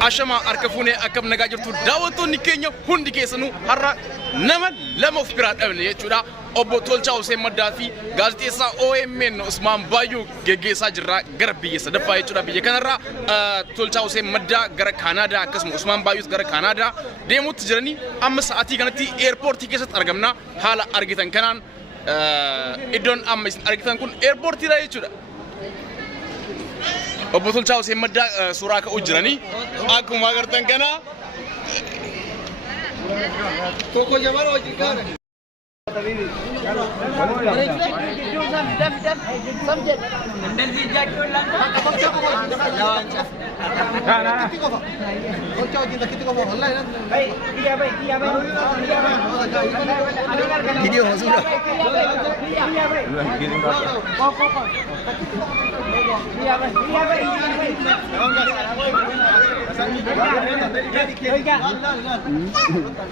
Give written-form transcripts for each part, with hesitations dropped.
ashama arkafune akam nagaa jirtu daawwattoonni keenya hundi keessanuu har'a nama lama of biraa dhabne jechuudha obbo Tolchaa Hussein Maddaa fi gaazexeessaa OMN Usmaan Baayyoo geggeessaa jirra gara biyya sadaffaa jechuudha biyya kanarraa Tolchaa Hussein Maddaa gara Kanaadaa akkasuma Usmaan Baayyoo gara Kanaadaa deemuutti jiranii amma sa'aatii kanatti eerpoortii keessatti argamna haala argitan kanaan iddoon amma isin argitan kun eerpoortiidha jechuudha. Obbo Tolchaa Hussein Maddaa suuraa ka'uu jiranii akkuma agartan kana Koko Jamal wajjin kaane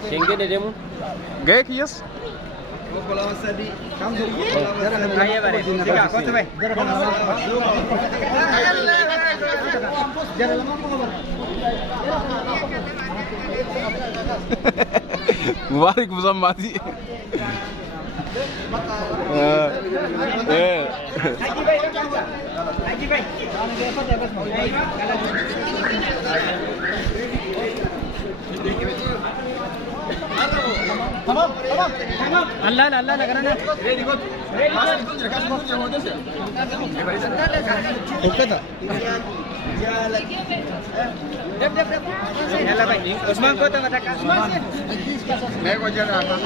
Sehingga dia demo. Gaya kias. Mubarak bersama mati. Haji baik. Tamam. Allah karena. Ready go. Kata. Yalla bhai. Usman ko to bata. Nahi ko jana aata.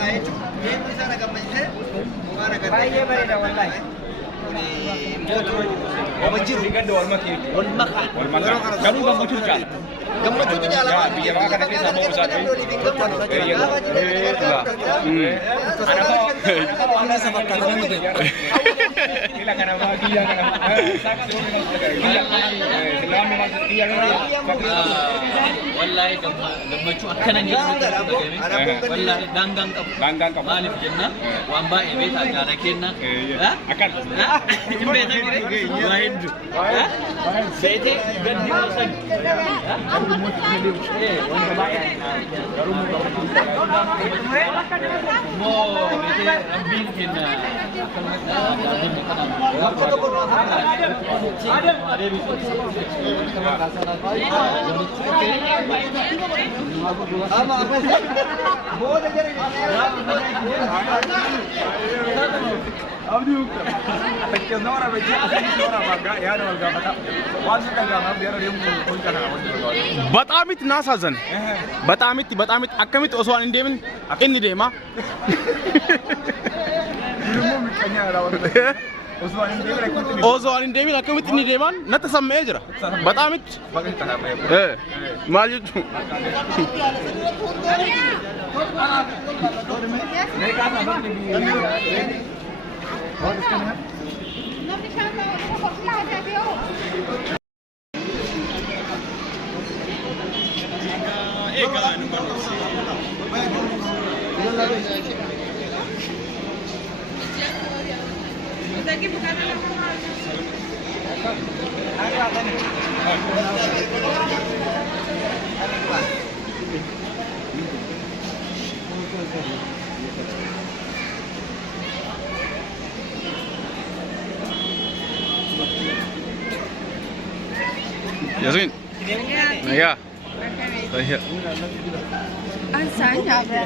Kae chu. Ye misara gamai se. Mubarak. Bhai ye bari wallahi. Wajib dengan dua makan. Kamu bang muncul kan? Kamu muncul jalan. Ya, biar makan nanti sama Ustaz. Anak sama kata itu. Gila kan apa gila kan? Gila memang dia kan. Wallahi muncul akan ni. Wallahi danggang kap. Malif jenna. Wamba ini tak ada kena. Akan. Bete gini, lain tu. Bete ganti macam. Orang bayar. Mau bete ambil kena. Abdi ukta. Takkan nora baca asli nora baga ya nora baga. Wajib kan jangan biar dia mungkin kan. Batamit nasazan. Batamit akamit oswan indemin inni dema. Ilmu mikanya rawat. Oswan indemin akamit inni deman nata samme jira. Batamit. Bagai tanah apa? Maju. Mereka apa ni? और इसका नाम Yasmin. Ya. Saya. Saya apa?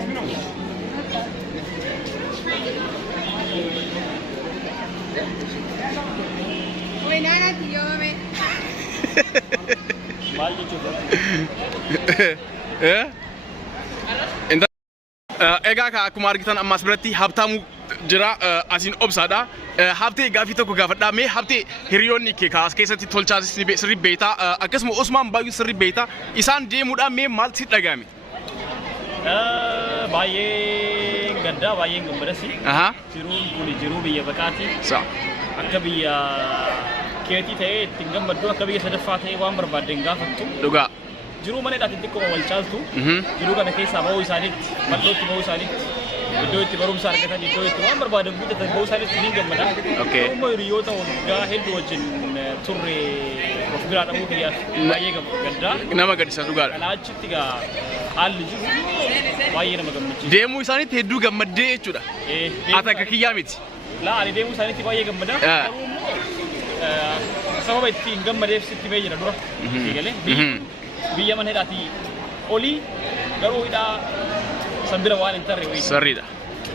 Wei nana tiyo me. Mal coba. Egaa akkuma argitan ammas biratti habtaamu jira asiin obsaadha. Habtee gaafii tokko gaafadhaa mee habtee hiriyoonni kee kaas keessatti Tolchaa sirrii beektaa akkasuma Usmaan Baayyoo sirrii beektaa isaan deemuudhaan mee maal si dhagahame? Baay'ee gaddaa baay'ee gammadasi. Jiruun kun jiruu biyya baqaati. Akka biyya keetii ta'ee ittiin gammaddu akka biyya sadaffaa ta'ee waan barbaadden gaafattu. Dhugaa. Jiruu mana dhaatti xiqqoo wal caaltu. Jiruu kana keessaa bahuu isaaniitti bal'ootti bahuu isaaniitti. Iddoo itti barumsa argatan iddoo itti waan barbaadan guuttatan bahuu isaaniitti ni gammada. Amma hiriyoota waggaa hedduu wajjin turre of biraa dhabuu kiyyaaf baay'ee gaddaa. Nama gaddisa dhugaadha. Kanaa achitti egaa haalli jiru baay'ee nama gammachiisa. Deemuu isaaniitti hedduu gammaddee jechuudha. Ati akka kiyyaa miti. Laa ani deemuu isaaniitti baay'ee gammadaa. Garuu immoo sababa ittiin gammadeef sitti mee jira dura. Eegalee biyya mana hidhaatii olii garuu hidhaa sanbira waan hin tarre wayii. Sirriidha.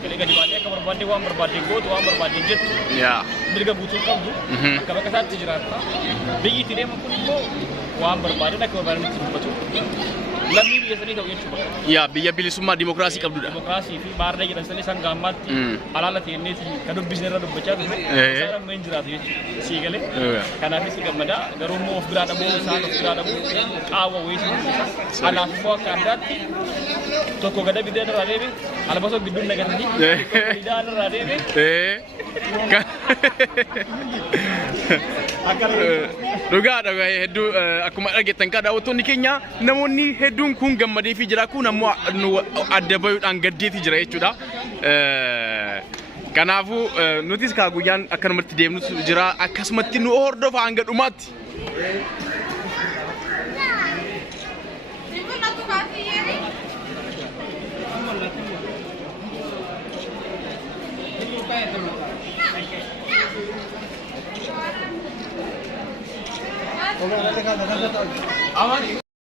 Gadi baatee akka barbaadde waan barbaadde gootu waan barbaadde jettu. Mirga guutuu qabdu. Akka bakka isaatti jiraata. Biyyi itti deemu kun immoo waan barbaadde akka barbaadde itti dubbatu. Lammii biyya sanii ta'u jechuudha. Biyya bilisummaa dimokiraasii qabdudha. Dimokiraasii fi baardaa jedhan sanii san gaammaatti alaala ta'enneeti kan dubbisne irra dubbachaa ture. Isaan amma hin jiraatu jechuudha. Sii galee. Kanaafis gammadaa garuu immoo of biraa dhabuu isaan of biraa dhabuu qaawwa wayii alaaf immoo akka addaatti tokko gada bidee irraa deebe albasoo gidduun nagatanii bidaan irraa deebe. Dhugaadha hedduu akkuma dhageettan kan daawwattoonni keenya namoonni hedduun kun gammadee fi jira kun ammoo adda bayuudhaan gaddeetii jira jechuudha. Kanaafuu nutis kaa guyyaan akkanumatti deemnutu jira akkasumatti nu hordofa hanga dhumaatti.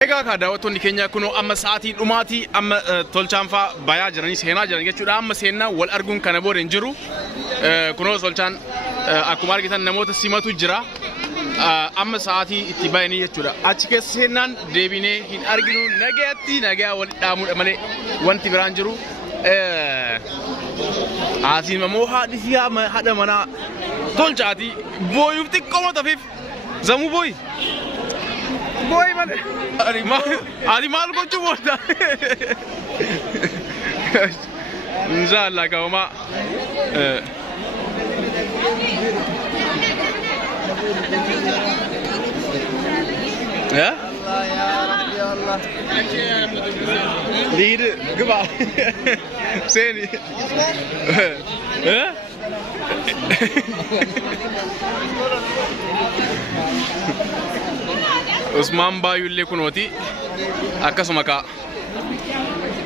Egaa ka daawwattoonni keenya kunoo amma sa'aatii dhumaatii amma tolchaan fa'aa bayaa jiranii seenaa jiran jechuudha. Amma seenaa wal arguun kana booda hin jiru. Kunoo tolchaan akkuma argitan namoota simatu jira. Amma sa'aatii itti bayanii jechuudha. Achi keessa seenaan deebinee hin arginu nagaatti nagaa wal dhaamuudha malee wanti biraan jiru. Asiin immoo haadha manaa tolchaati booyuuf xiqqooma tafiif zamuu booyi. Boy man, adi mal ko chuboda. Inshallah kauma. Ya? Allah ya Rabbi Allah. Lead, gaba. Seni. Usman Bayulle kunooti akkasuma ka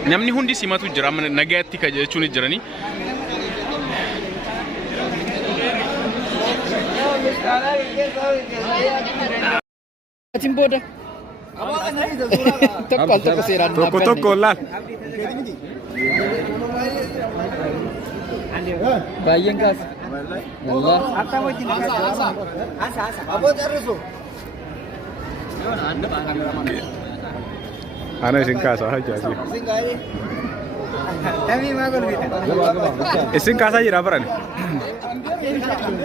namni hundi simatu jira nagaatti ka jechuun jirani. Timboda. Tokko laal. Baay'een kaas. Wallah. Ana isin kaasa hajaa ji. Isin kaasa jira baran.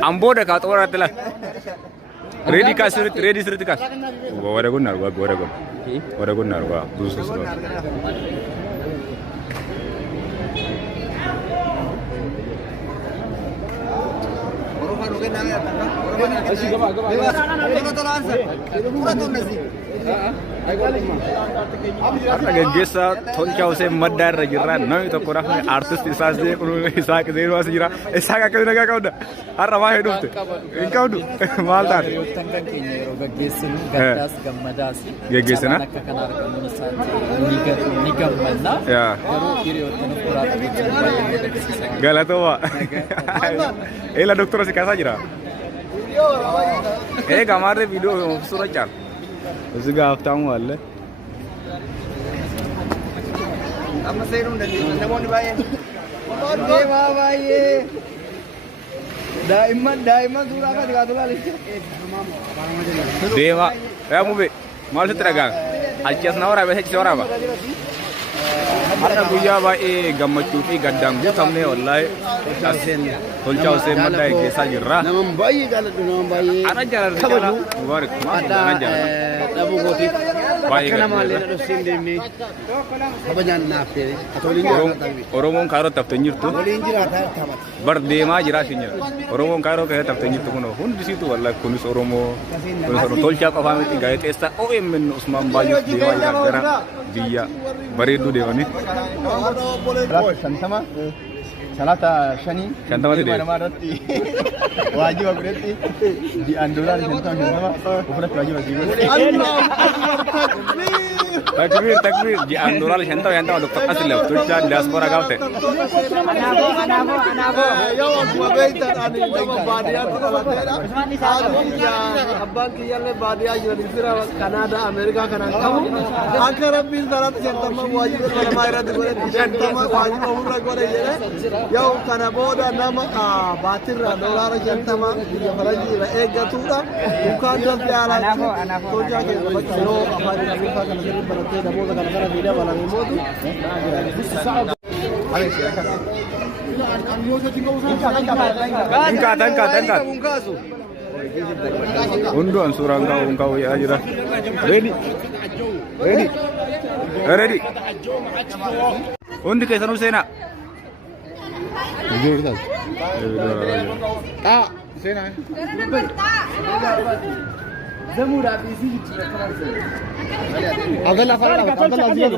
Ambo da ka tsora tala. Ready ka sirri ready sirri ka. Wara gunnar wa wara gun. Wara gunnar wa busu sura. Karena gegesa tolcha use madar jirra nami to korafne artist isas de isak zero as jira isak ka naga kauda harra ma hedufte in kaudu maltar tankan kinero gegesin gadas gammadas gegesina akka kana argamu sati nigammalna ya garu kiri otan kurata galatowa ela doctor se casa jira हमारे वीडियो सूरज चाल उसी का हफ्ता हूँ वाले देवा या मूवी माल से तेरा गांग अच्छा सुनाओ रहा वैसे चोरा बा Harna guyyaa baay'ee gammachuu fi gaddaan guutamne wallahi tolcha usee madda eeggeessaa jirra. Nama baay'ee jaalladhu nama baay'ee. Ana jaalladhu kabaju. Mubaarak maal ana jaalladhu. Dhabu gooti. Baay'ee gadduu. Kana maallee na dhufseen deemnee kabajaan naaf ta'e. Oromoon kaaroo taftee jirtu. Waliin jiraata taphata. Bar deemaa jira isin jira. Oromoon kaaroo ka'ee taftee jirtu kun hundisiitu wallahi kunis Oromoo tolchaa qofaa miti gaazexeessaa OMN Usman Baay'ee deemaa jira gara biyya bareedduu deemanii. Salata shani. Shantama ti de. Mana marati. Wajib berarti di andolan shantama. Ufrat wajib wajib. Takbir takbir di andolan shantama Dr. Asli Tulcha diaspora gaute. Anabo. Ya wa baita ani dama badia talatera. Abban kiyalle badia jodi sira Canada America kana kamu. Akara bil darat shantama wajib wala mayra de shantama wajib umra gore yere. Ya kana boda nama batirra dollar shantama ya faraji la egatuda dukan dal ala. Anabo. To ja ke no afari America kana sir barate da boda kana video wala modu. Angkat. Unduan surang kau ya aja. Ready. Undi ke sanu sena. Sena. Zamura bisi. Abdullah Ziyad.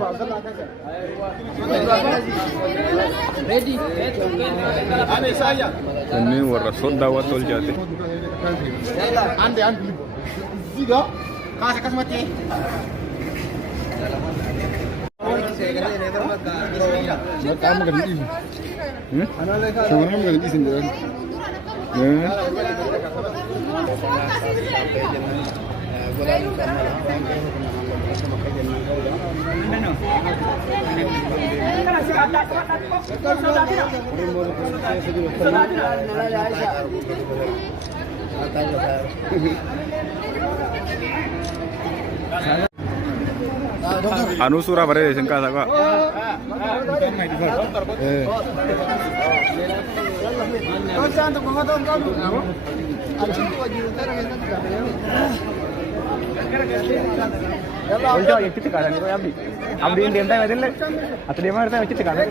ready. Ane saya. Ini warna soda watol jati. Ande. Ziga. Kas mati. Kamu kan ini. Kamu kan ini sendiri. Anu surah bare sengka saka. Unja yang kita kan itu abdi ini dia entah macam atau dia mana entah kita kan.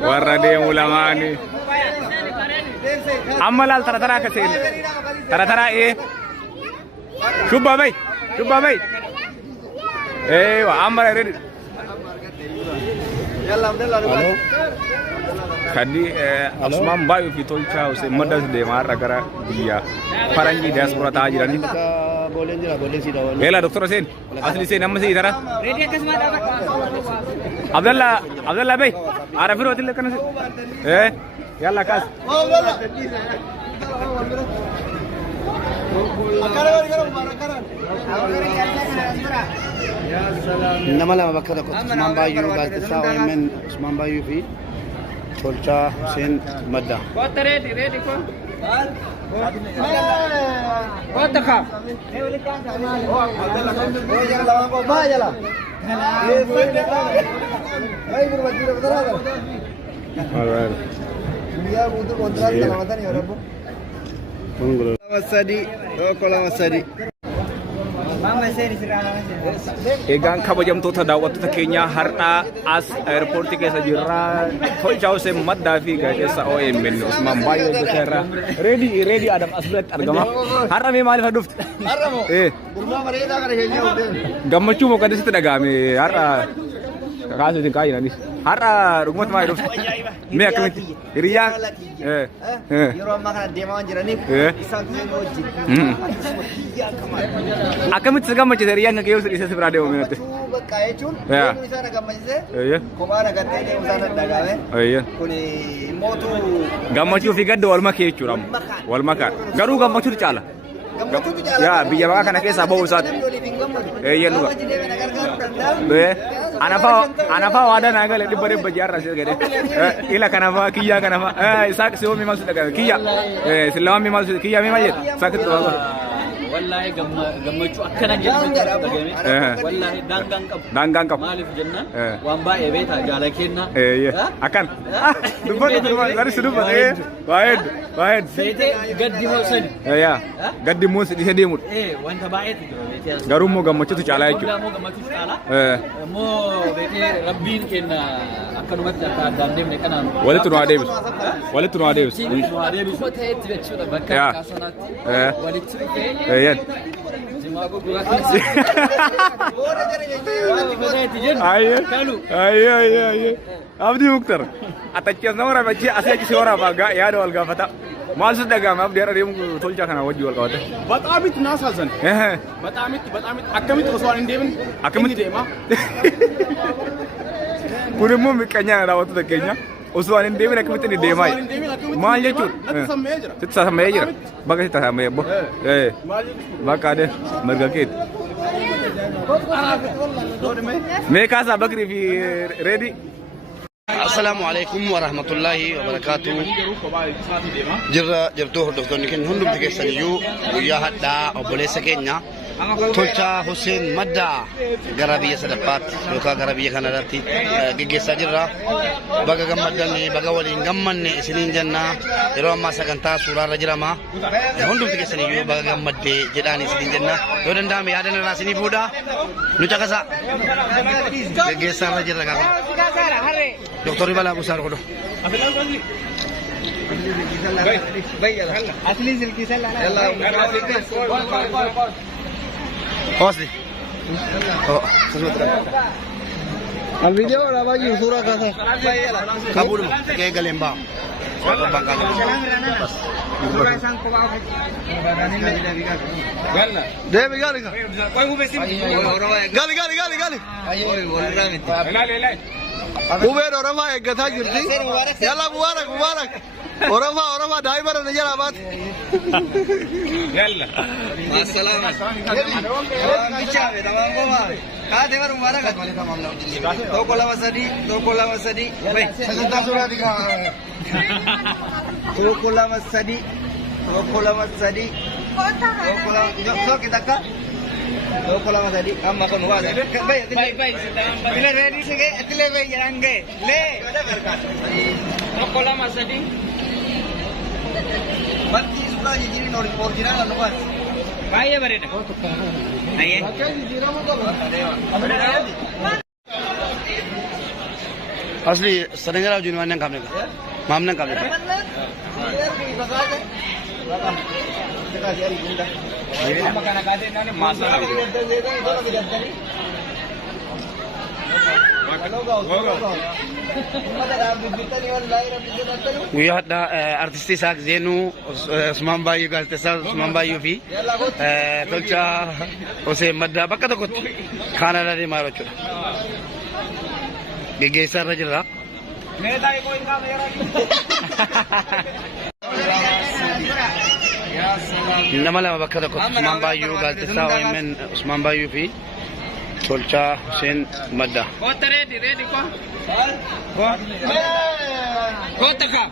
Warna dia ulama ni. Amalal tara kasi. Tara Shubha bhai. Wah amal ready. Kadi Osman Bayu Fitol Chao se madas de marra gara dia. Parangi diaspora tajiran. Boleh sih dah. Ela Dr. Sen. Asli sen nama sih tara. Ready ke semua dapat. Abdullah bhai. Arafir hotel lekana se. Yalla kas. Nama lama bakal aku Osman Bayu Gazetesa OMN Osman Bayu fi Tulcha Sen Madda. Kota ready kau. Kota kah? Egang kabajam tu terdawat tu kenya harta as airport ke sajira Tol Chao se Maddafi Gazetesa OMN Osman Bayu Gazetera ready Adam Asbret argama harta me mal haduf gamma chumo kada situ dagame harta kaso din kai nani harta rumah mai haduf me akamit riya Yoro makan dia mau jerani isang memoji akamit segama cerian ke yo se berade o minute kayak cun misalnya gamma se komana kata dia usana dagame kuni motu gamma chu fi gaddo wal make churam wal maka garu gamma chu chala ya biya maka kana ke sabo usat iya luga anafa wada naga le dibare bajar rasil gede ila kanafa kiya kanafa sak se mi maksud daga kiya silama mi maksud kiya mi majet sakit to والله قمتشو أكنا جلنا والله دانغان كاب مالف جنة وانبا يبيتها جالكينا أكن دبنا غير سدوبة واحد بيتي قدي موسن يا قدي موسن دي سديمود وانت بايت garum mo gammachu tu chala yake mo gammachu chala mo bete rabbin ken akanu makta ta dande ne kana walitu no davis ko te tibechu da bakka kasonati walitu ke yan jimago gura ay abdi muktar atachya nawra bachi asaki sora baga ya do alga fata mal sadaga ma abdi arem tolcha kana wajji wal qawata በጣም ናሳዘን በጣም አከሚት ወሷን እንደምን አከሚት ደማ ኩንሞ ምቀኛ ራወቱ ተገኛ ወሷን እንደምን አከሚት ደማይ ማል የቹ ተሰማየ ጅራ በጋ ተሰማየ ቦ በቃ ደ መርጋኬት ሜካሳ በክሪ ፊ ሬዲ السلام عليكم ورحمة الله وبركاته. جرتوه دكتور نكين هندم تكسريو ويا هدا أبوليس كينيا تولشا حسين مدة غرابية سدبات لوكا غرابية كنداتي جيجي ساجرا بقى غمدني بقى ولين غمني سنين جنة يروح ما سكنتا سورة رجرما هندم تكسريو بقى غمدي جداني سنين جنة يودن دام يادن راسني بودا نوچا كسا جيجي ساجرا كذا دكتور بلا أبو سار كله. أصلي زلكي سلا. يلا. أصلي. الفيديو ولا باقي صورة كذا. كابول كي كلمبا. ده بيجالي. قالي. Uber orama ekata jirti. Yalla mubarak. Orama driver najar abad. Yalla. Assalam. Bicara tamam bawa. Kah driver mubarak. Dua kola masadi. Baik. Sebentar sudah tiga. Dua kola masadi. Jom kita kah. Dua kola masadi. Kamu makan luar. Baik. Bila ready sege, etile bayi jangan le. Dua kola masadi. Berarti suka jadi original lah luar. Bayi berada. Aye. Asli seringnya lah junjungan yang kami kan, mamnen kami. We had artisti sak Zenu, Usman Bayu Galtesa, Usman Bayu fi, Tolcha, Jose Madda, bakka tokkot Canada di Marocho. Geggeessaan irra jirra. Nama lama bakka tokkotti Usman Baayuu gaazexeessaa OMN Usman Baayuu fi Tolchaa Hussein Madda. Kota ready ko. Kota ka.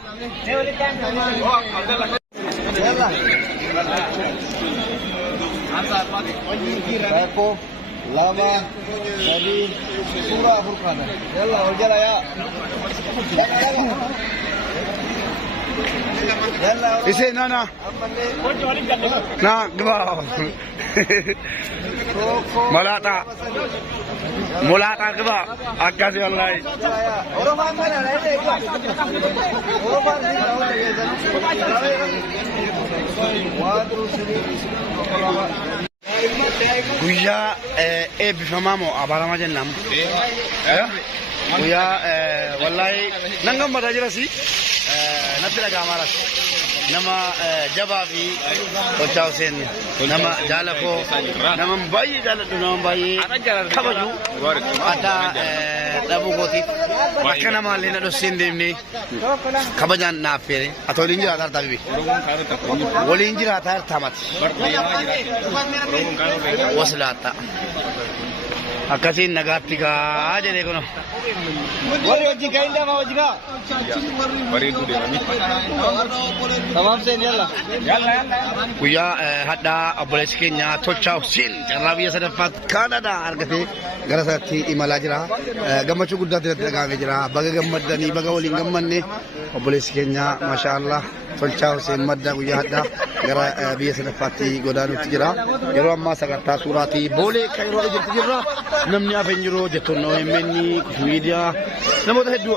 Eko, lama, jadi surah Furqan. Yalla, ujala ya. Ise nana. Na gba. Mulata gba. Akasi wallahi. Guyyaa eebbifamaa moo abaaramaa jennaan? Guyyaa wallaahi nan gammadaa jiras natti dhaga'amaaras nama jabaa fi Tolchaa Hussein nama jaalakoo nama baay'ee jaaladhu nama baay'ee kabaju addaa dhabuu kootiif akka namaallee na dhossee hin deemne kabajaan naaf feere ati waliin jiraataa hartaa bibi waliin jiraataa hartaa mati wasilaatta akkasiin nagaatti gaa jedhee kun warri wajjin kan inni wajjin gaa Bareedu deemanii. tamaam seen yalla guyyaa hadhaa obboleessi keenya Tolchaa Hussein carraa biyya sadaffaatti Kaanadaa argatee gara isaatti imalaa jira. Gammachuu guddaatti irratti dhagahamee jira. Baga gammaddanii baga waliin gammanne obboleessi keenya maashaallah Tolchaa Hussein madda guyyaa hadhaa gara biyya sadaffaatti godaanutti jira. Yeroo ammaa sagantaa suuraatii boolee kan yeroo jirtu jirra. Namni hafeen jiru jettoon OMN miidiyaa namoota hedduu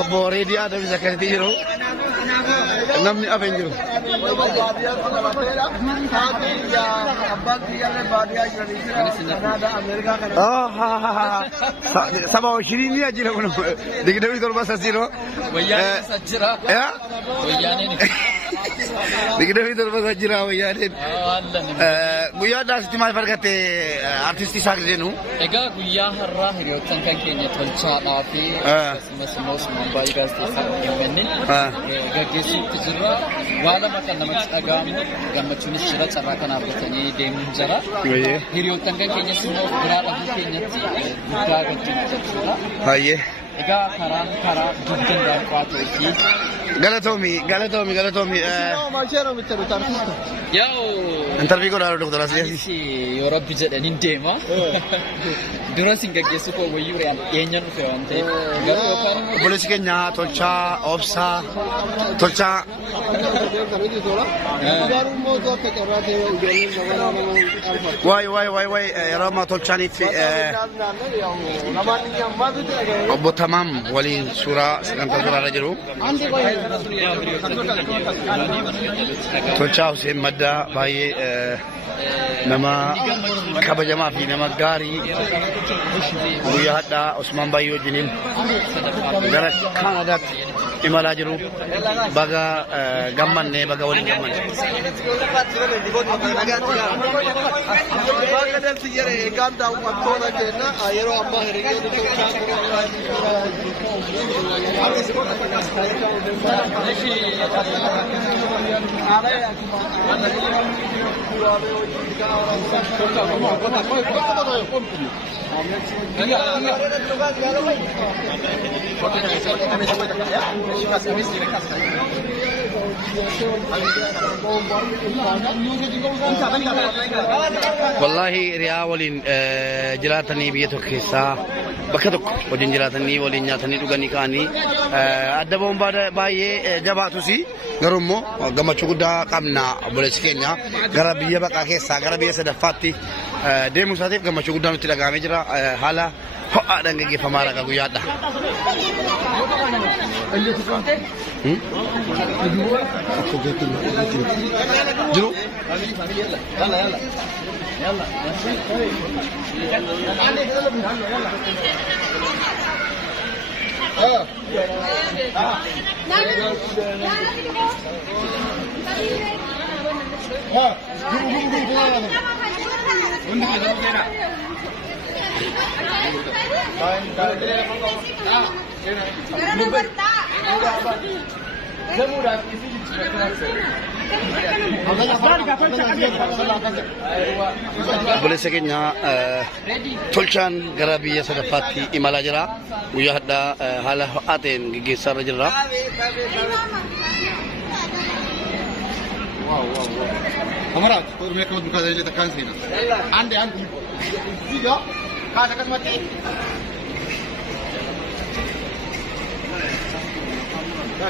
obbo Reediyaa Davis akkasitti jiru. Namni hafeen jiru. Saba shirini ajira kun digdami torba sasiro Wayyaaneen sajjira. Wayyaaneen. digdami torba sajjira wayyaaneen guyyaa daasitti maal fargatte artistii isaa gizeenu Egaa guyyaa har'aa hiriyoottan kan keenya Tolchaadhaa fi akkasumas immoo Usmaan Baay'ee gaazexeessaa OMN gaggeessuutti jirra. Waa lama kan namatti dhaga'amu gammachuunis jira carraa kana argatanii deemuun jira. Hiriyoottan kan keenyas immoo biraa dhabuu keenyatti guddaa gaddina jechuudha. baay'ee Egaa karaa dugdan daanqaa ta'ee fi galatoomi Maalcheera mittee artista. yaa'u intarvii godhaa doktora Asliyaasi yoo rabbi jedhaniin deema. Dura sin gaggeessu koo wayyuu re'aan dhiyeenyaan dhufe waan ta'eef garuu yookaan immoo obboleessi keenya Tolchaa Obsaa Tolchaa Garuu immoo akka carraa ta'e ijoolleen waay yeroo ammaa Tolchaaniif obbo Tamaam waliin suuraa sagantaa suuraarra jiru. Tolchaa Hussein madda baay'ee nama kabajamaa fi nama gaarii guyyaa hadhaa Usmaan Baay'ee wajjiniin gara Kaanadaatti imalaa jiru. Baga gammanne baga waliin gammanne. yeroo ammaa hiriyoonni Wallahi riyaa waliin jiraatanii biyya tokko keessaa bakka tokko wajjin jiraatanii waliin nyaatanii dhuganii ka'anii adda ba'uun baay'ee jabaatus garuu immoo gammachuu guddaa qabna obboleessi keenya gara biyya baqaa keessaa gara biyya sadaffaatti deemuu isaatiif gammachuu guddaa nutti dhagahamee jira. Haala ho'aadhaan gaggeeffamaa jira guyyaadha. Jiru. Obboleessa keenya Tolchaan gara biyya sadaffaatti imalaa jira. Guyyaa hadhaa haala ho'aa ta'een gaggeessaa irra jirra. Kamarat, kau mereka buka dari tekan sini. Ande. Tiga. Kata kata mati.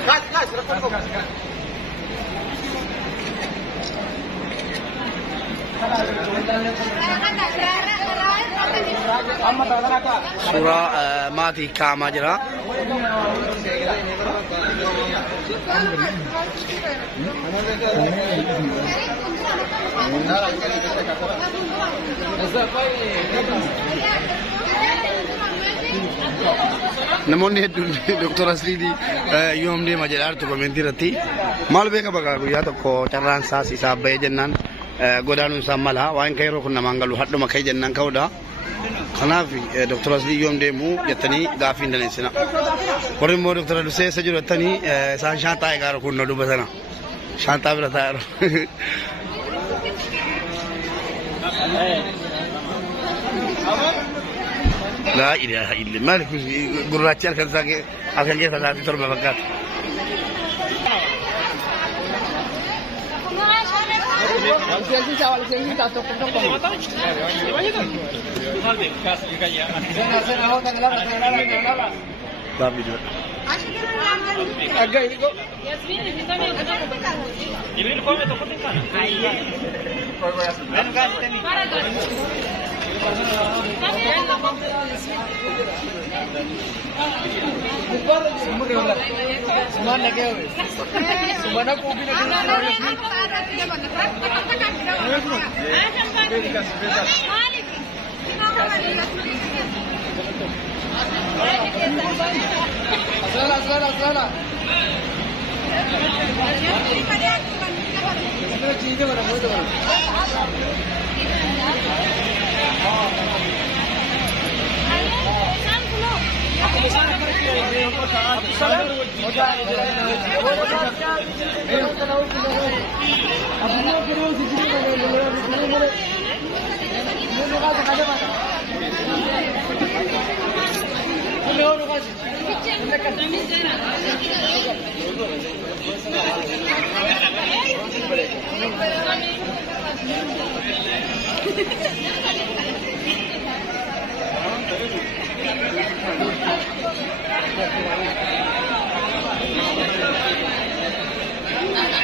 Kas, lepas. Suuraa maatii kaamaa jira. Namoonni hedduun Dr. Asliidii yoom deema jedhaa jirtu komentii irratti maal beeka baqa guyyaa tokko carraan isaas isaa bahee jennaan godaanuun isaa mala waan kan yeroo kun namaan galu hadhuma ka'e jennaan ka'uudha. Kanaaf Dr. Aslii yoom deemu jettanii gaaffii hin dandeessina. Warri immoo Dr. Adusee isa jiru jettanii isaan shaantaa eegaa jiru kun dubbatana. Shaantaa bira taa'aa jiru. لا إله إلا الله مالك قراتي أكن كيف ذاتي تربة فقط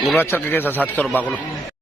Gurracha ke saat terbaik